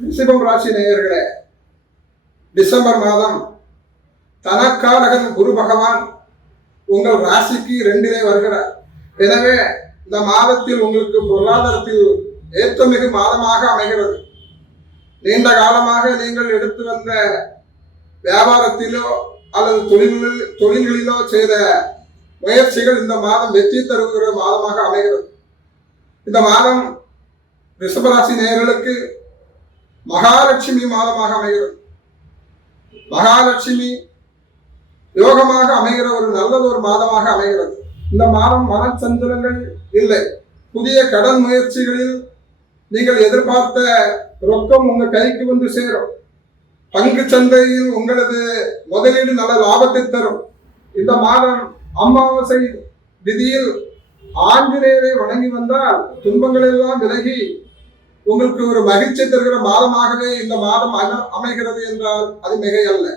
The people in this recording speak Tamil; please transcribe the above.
ரிஷபம் ராசி நேயர்களே டிசம்பர் மாதம் தனக்காரகன் குரு பகவான் உங்கள் ராசிக்கு ரெண்டிலே வருகிறார். எனவே இந்த மாதத்தில் உங்களுக்கு பொருளாதாரத்தில் ஏற்றமிகு மாதமாக அமைகிறது. நீண்ட காலமாக நீங்கள் எடுத்து வந்த வியாபாரத்திலோ அல்லது தொழில்களில் தொழில்களிலோ செய்த முயற்சிகள் இந்த மாதம் வெற்றி தருகிற மாதமாக அமைகிறது. இந்த மாதம் ரிஷபராசி நேயர்களுக்கு மகாலட்சுமி மாதமாக அமைகிறது. மகாலட்சுமி யோகமாக அமைகிற ஒரு நல்லது ஒரு மாதமாக அமைகிறது. இந்த மாதம் மனச்சஞ்சலங்கள் இல்லை. புதிய கடன் முயற்சிகளில் நீங்கள் எதிர்பார்த்த ரொக்கம் உங்க கைக்கு வந்து சேரும். பங்கு சந்தையில் உங்களது முதலீடு நல்ல லாபத்தை தரும். இந்த மாதம் அமாவாசை விதியில் ஆஞ்சநேயரை வணங்கி வந்தால் துன்பங்கள் எல்லாம் விலகி உங்களுக்கு ஒரு மகிழ்ச்சி தருகிற மாதமாகவே இந்த மாதம் அமைகிறது என்றால் அது மிகை அல்ல